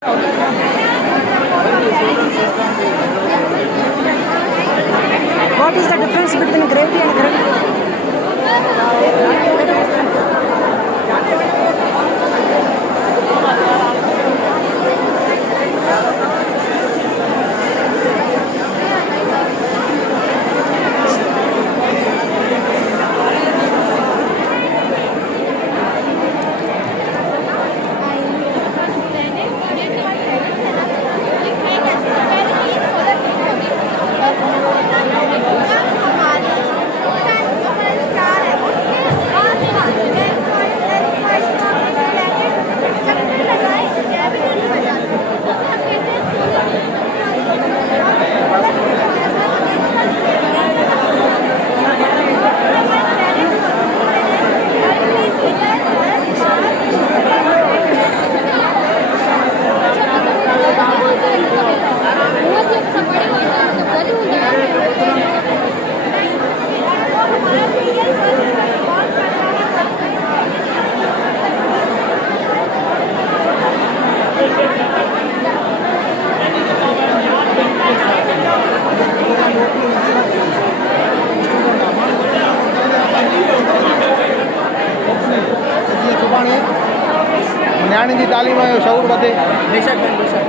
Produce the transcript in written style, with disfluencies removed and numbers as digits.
What is the difference between gravity and gravity? न्याणी जी तालीम जो शऊर वधे। बेशक बेशक।